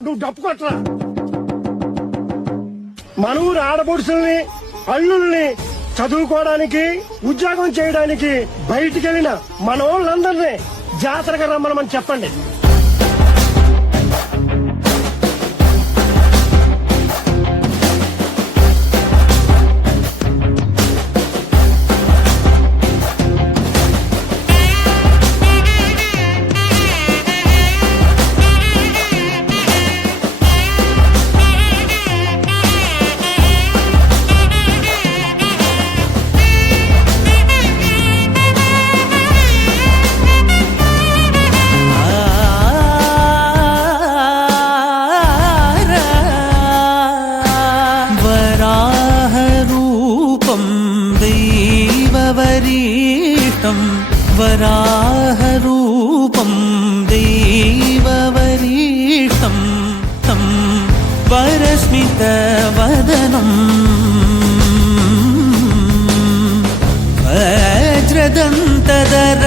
నువ్వు డప్పు కొట్టరా. మన ఊరు ఆడపడుచుల్ని అల్లుల్ని చదువుకోవడానికి ఉద్యోగం చేయడానికి బయటికి వెళ్ళిన మన వాళ్ళందరినీ జాతరగా రమ్మనమని చెప్పండి. वराहरूपं देववरीष्टं तं वरस्मितवदनं वज्रदन्तधर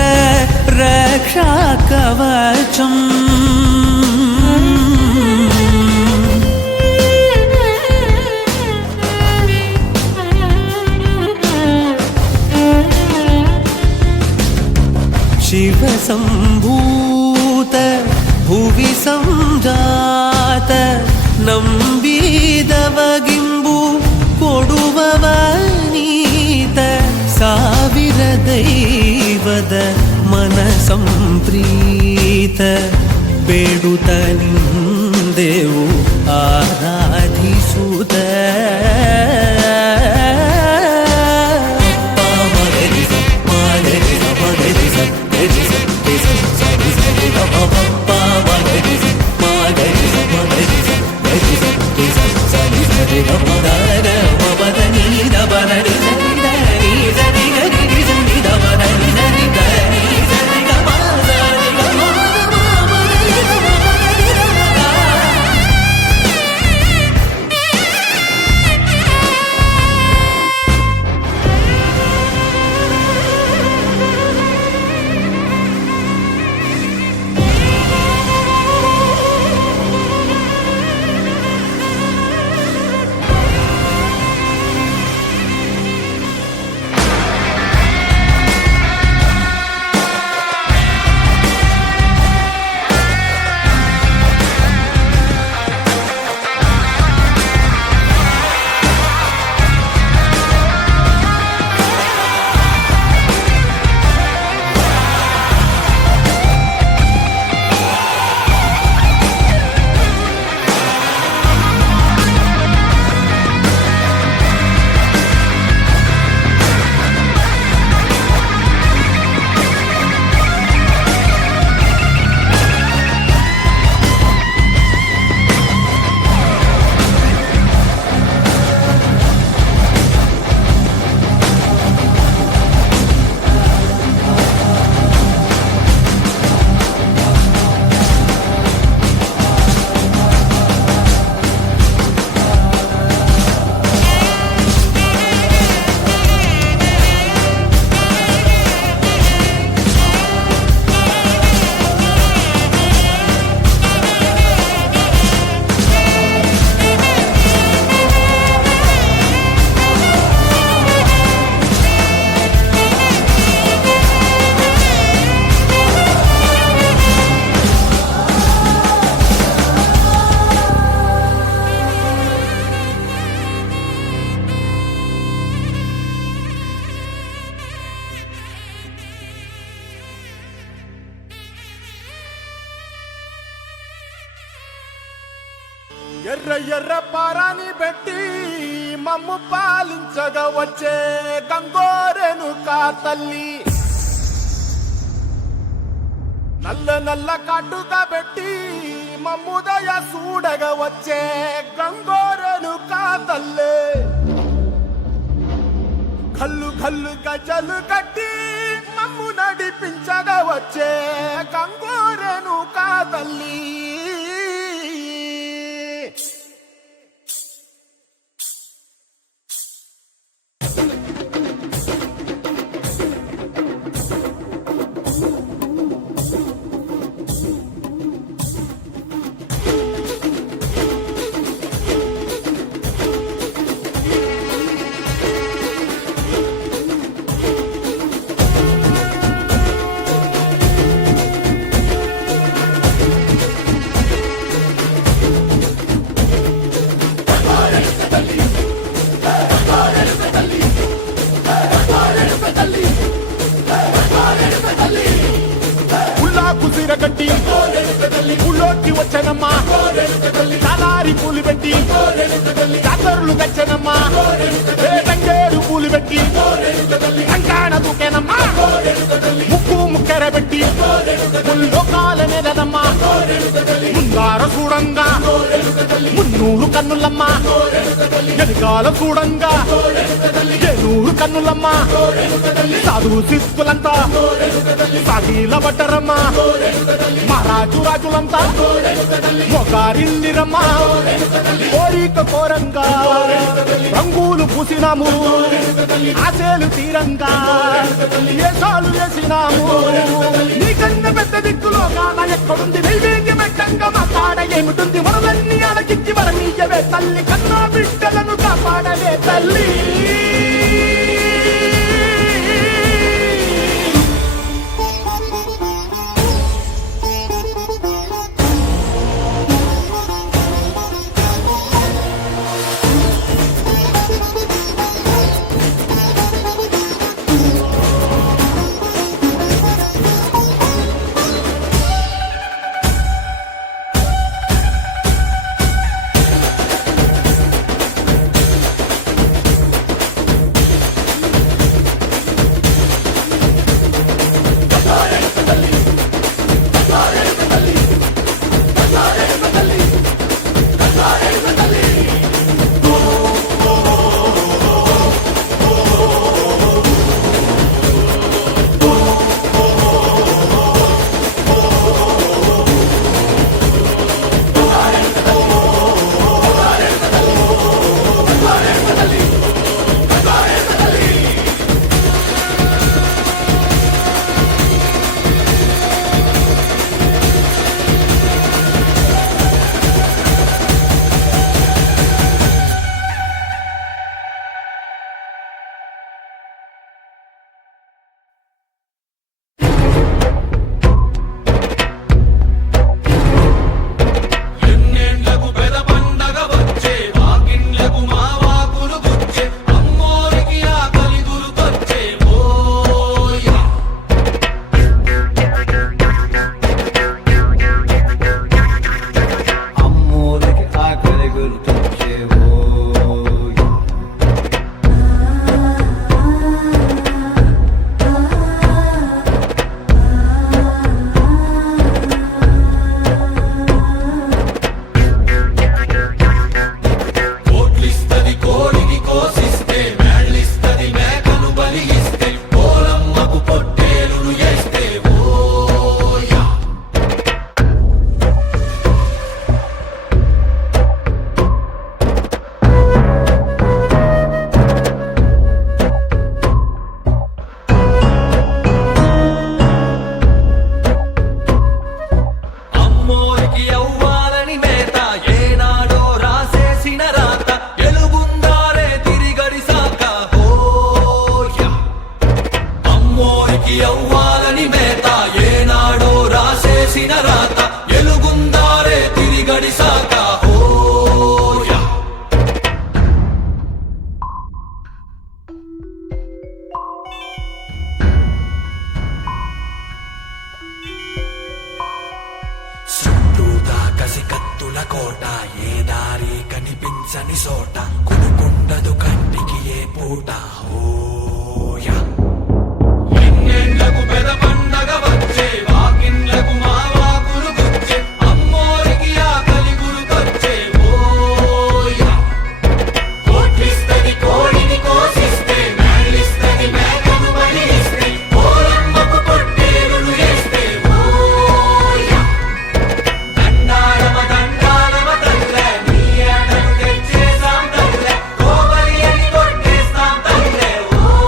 रक्षाकवचम् शिव सम्भूत भुवि संजात नंबीदवगिंबु कोडुववनीत ಸಾವಿರ ದೈವದ ಮನ ಸಂಪ್ರೀತ ಬೇಡುತ್ತ ನಿಂದೆವು ಆರಾಧಿಸುತ್ತ ఎర్ర ఎర్ర పారాని పెట్టి మమ్ము పాలించగా వచ్చే గంగోరెను కా తల్లి, నల్ల నల్ల కాటుగా పెట్టి మమ్ముదయ చూడగా వచ్చే గంగోరెను కా తల్లి, కల్లు కల్లు గజలు కట్టి మమ్ము నడిపించగా వచ్చే గంగోరెను కా తల్లి. పెట్టి వచ్చనమ్మా తలారి పూలు పెట్టి జాతరులు తెచ్చనమ్మా తంగేడు పూలు పెట్టి కంకాణ దూకేనమ్మా ముక్కు ముక్కెర పెట్టి ముల్లోకాల నెలనమ్మా ముందార చూడంగా మున్నూరు కన్నులమ్మా ఎనకాల చూడంగా ఏనూరు కన్నులమ్మా సాధువు శిస్తులంతా సాగిల పడ్డరమ్మా మహారాజు రాజులంతా మొగారిల్లిరమ్మా కోరిక కోరంగా రంగులు పూసినాము ఆశలు తీరంగా ఏసాలు వేసినాము నీకన్నా పెద్ద దిక్కులో కాన ఎక్కడుంది నైవేద్యం పెట్టంగా మా కాడ ఏమిటుంది మనలన్నీ అలకించి వరమీయవే తల్లి కన్నా బిడ్డలను కాపాడవే తల్లి కోట ఏ దారి కనిపించని సోట కునుకుండదు కంటికి ఏ పూట హోయా ఎన్నెండ్లకు పెద పండగ వచ్చే వాకిండ్లకు మా వాకులు గుచ్చే అమ్మోరికి ఆకలి గురుకొచ్చే ఓయా కోట్లిస్తది కోడిని కోసిస్తే మేళ్ళిస్తది మేకను బలిస్తే పోరమ్మకు పొట్టేరులు వేస్తే ఓయా దండారమ దండారమ తల్లే నీ ఆటను తెచ్చేసాం తల్లే కోబలి అని కొట్టేస్తాం తల్లే ఓయా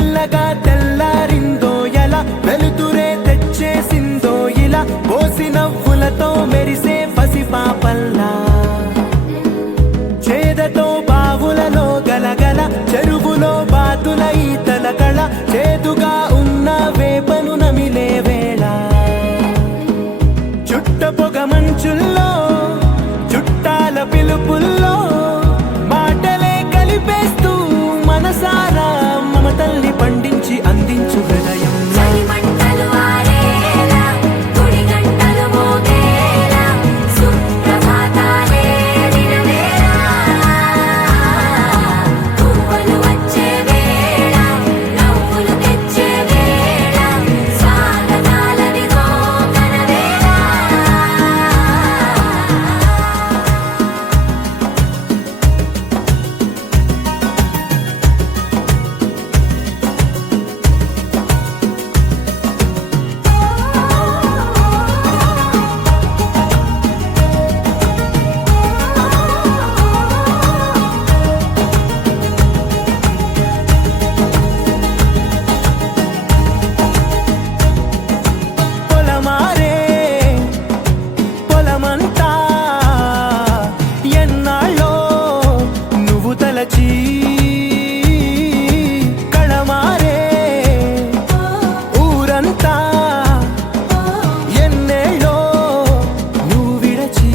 మెల్లగా తెల్లారిందో ఎలా వెలుతురే తెచ్చేసిందో ఇలా పోసి నవ్వులతో మెరిసే పసిపాపల్లా చేదతో బావులలో గలగల చెరువులో బాతుల ఈతల కళ చేదుగా ఉన్న వేపను నమిలే వేళ చుట్ట పొగ మంచుల్లో చుట్టాల పిలుపుల్లో మాటలే కలిపేస్తూ మనసారా మమతల్ని పండించి అందించు హృదయం చలిమంటలు ఆరేలా గుడి గంటలు మోగేలా సుప్రభాతాలే దినవేళ పువ్వులు వచ్చే వేళ నవ్వులు తెచ్చే వేళ స్వాగతాలవిగో కనవేళ పొలమారే పొలమంతా ఎన్నాళ్ళో నువ్వు తలచి కళమారే ఊరంతా ఎన్నేళ్ళో నువ్వు విడచి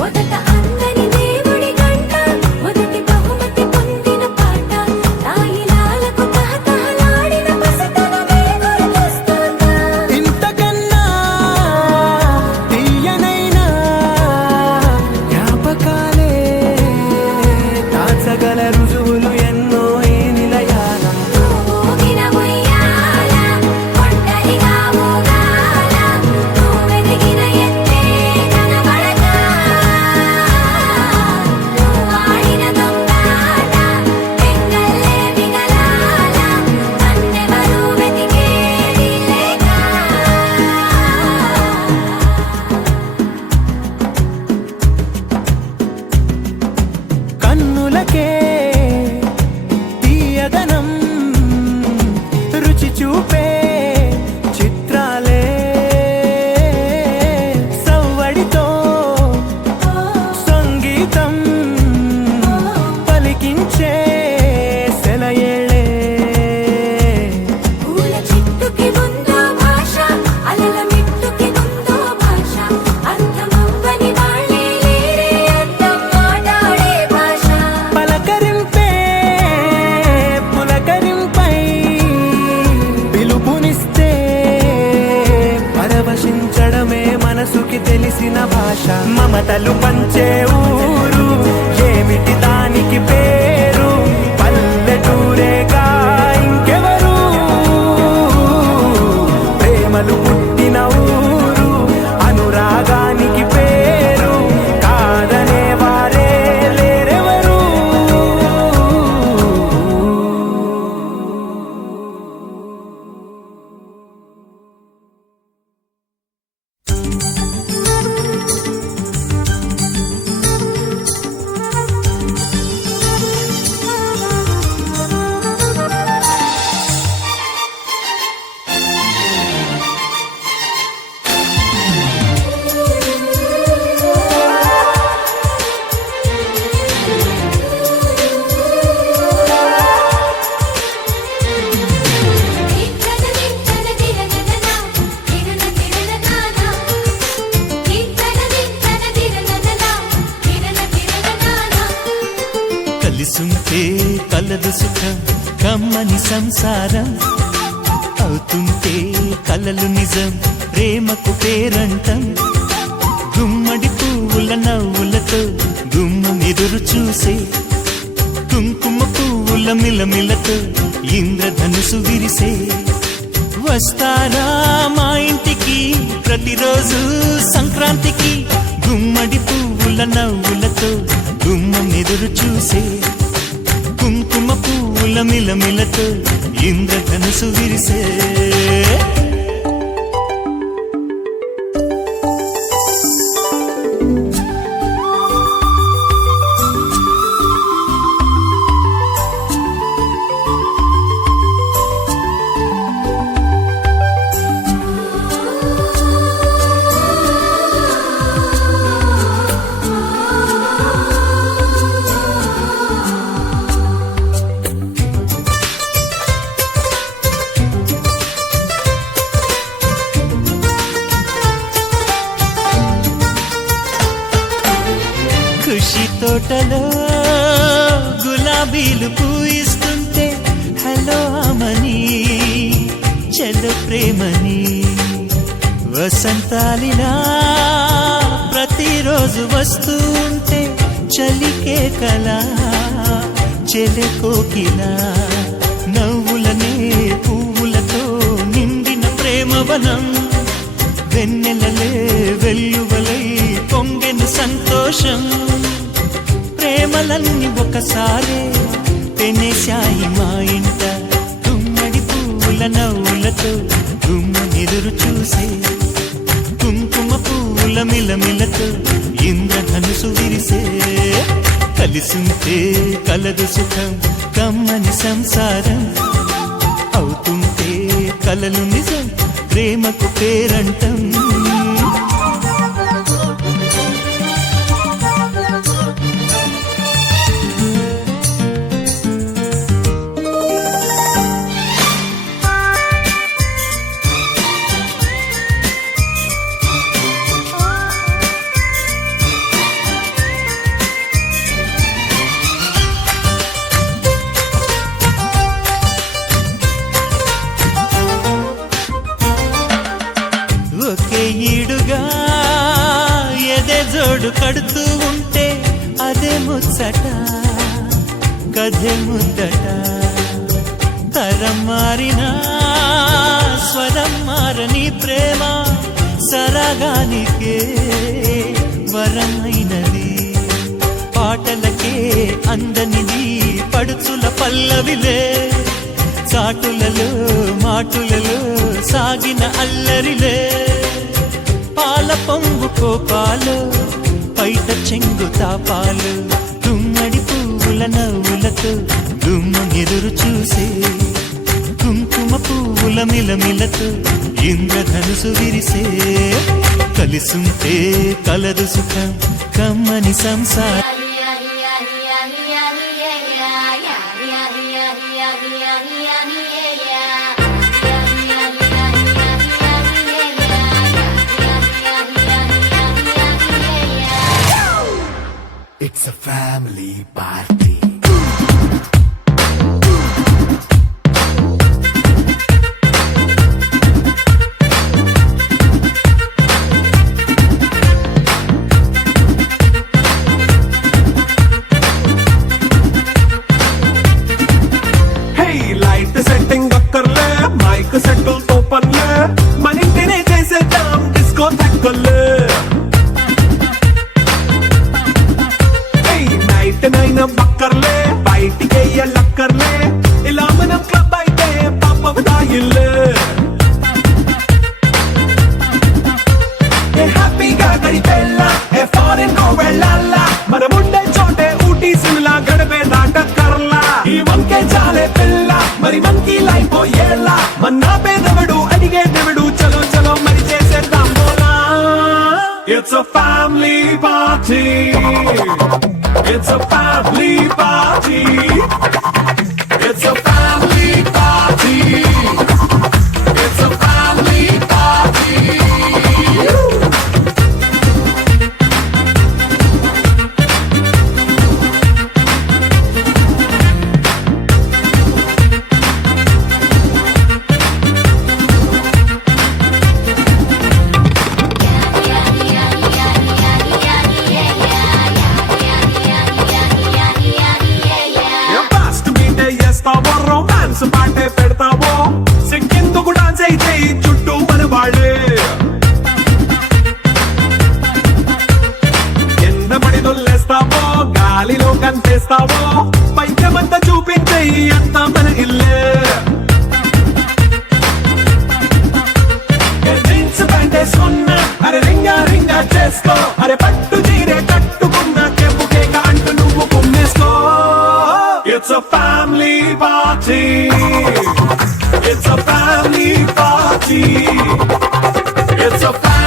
మొదట అందని దేవుడి గంట మొదటి బహుమతి పొందిన పాట తాయిలాలకు తహతహలాడిన పసితనమే గుర్తొస్తుందా ఇంతకన్నా తీయనైనా జ్ఞాపకాలే దాచగల రుజువులు ఎన్నో ఈ నిలయాల ఊగిన ఉయ్యాల ఒంటరిగా ఊగాల నువ్వెదిగిన ఎత్తే కనబడక నువ్వాడిన దొంగాట ఎంగల్లే మిగలాల నన్నెవరూ వెతికేది లేక కన్నులకే తీయదనం రుచి చూపే చిత్రాలే సవ్వడితో సంగీతం పలికించే సెలయేళే పూల చిట్టుకి ఉందో భాష అలల మిట్టుకి ఉందో భాష అర్థమవ్వని వాళ్ళే లేరే అర్థం మాట్లాడే భాష పలకరింపే పులకరింపై పిలుపునిస్తే పరవశించడమే మనసుకి తెలిసిన భాష మమతలు పంచే ఊరు ఏమిటి దానికి పేరు పల్లెటూరేగా ఇంకెవరు ప్రేమలు పుట్టిన ఊరు అనురాగానికి పేరు కాదనే వారే లేరెవరు కలిసుంటే కలదు సుఖం కమ్మని సంసారం అవుతుంటే కలలు నిజం ప్రేమకు పేరంటం గుమ్మడి పువ్వుల నవ్వులతో గుమ్మం ఎదురు చూసే కుంకుమ పువ్వుల మిలమిలతో ఇంద్రధనుసు విరిసే వస్తారా మా ఇంటికి ప్రతిరోజు సంక్రాంతికి గుమ్మడి పువ్వుల నవ్వులతో గుమ్మం ఎదురు చూసే కుంకుమ పువ్వుల మిలమిలతో ఇంద్రధనుసు విరిసే తోటలో గులాబీలు పూయిస్తుంటే హలో అమని చెల్లు ప్రేమని వసంతాలిలా ప్రతిరోజు వస్తూ ఉంటే చలికే కలా చెలె కోకిలా నవ్వులనే పువ్వులతో నిండిన ప్రేమవనం వెన్నెలలే వెల్లువలై పొంగెను సంతోషం ప్రేమలన్నీ ఒకసారే పెనేశాయి మా ఇంట గుమ్మడి పువ్వుల నవ్వులతో గుమ్మనెదురు చూసే కుంకుమ పువ్వుల మిలమిలతో ఇంద్రధనుసు విరిసే కలిసుంటే కలదు సుఖం కమ్మని సంసారం అవుతుంటే కలలు నిజం ప్రేమకు పేరంటం ఒకే ఈడుగా ఎదే జోడు కడుతూ ఉంటే అదే ముచ్చట కథే ముద్దట తరం మారినా స్వరం మారని ప్రేమ సరగానికే వరమైనది పాటలకే అందనిది పడుచుల పల్లవిలే చాటులలో మాటులలో సాగిన అల్లరిలే పాల పొంగు కోపాలు పైట చెంగు తాపాలు గుమ్మడి పువ్వుల నవ్వులతో గుమ్మ ఎదురు చూసే కుంకుమ పువ్వుల మిలమిలతో ఇంద్రధనుసు విరిసే కలిసుంటే కలదు సుఖం కమ్మని సంసారం It's a family party. Hey, light setting akkarle, mic settle topanle, manintine chesedam disco thakkalle. నైన బక్కర్లే బయటికి లక్కర్లే ఇలా మనం క్లబ్ అయితే పాప దాయిల్లే ఏ హ్యాపీగా గడిపెళ్ళ ఏ ఫారెన్ కో వెళ్ళాల మనముండే చోటే ఊటీ సిమ్లా గడిపే దాటక్కర్లా ఈ వంకే చాలే పిల్ల మరి మనకి లైఫ్ ఏళ్ళ మన్నా పేదవడు అడిగే దేవుడు చలో చలో మరి చేసేద్దాం బోలా It's a family party. It's a family party. It's a family party. It's a family party. Romance పాటే పెడతావో సిక్కిందుకు డాన్స్ అయితే చుట్టూ మన వాళ్ళే ఎండబడి దొల్లేస్తావో గాలిలో కంటేస్తావో పైకమంతా చూపించే అంతా మన ఇల్లే జీన్స్ ప్యాంటేసుకున్నా అరే రింగా రింగా చేసుకో అరే పట్టు చీరే కట్టుకున్న చెప్పుకే కాంటు నువ్వు కుమ్మేసుకో It's a family party. It's a family party. It's a family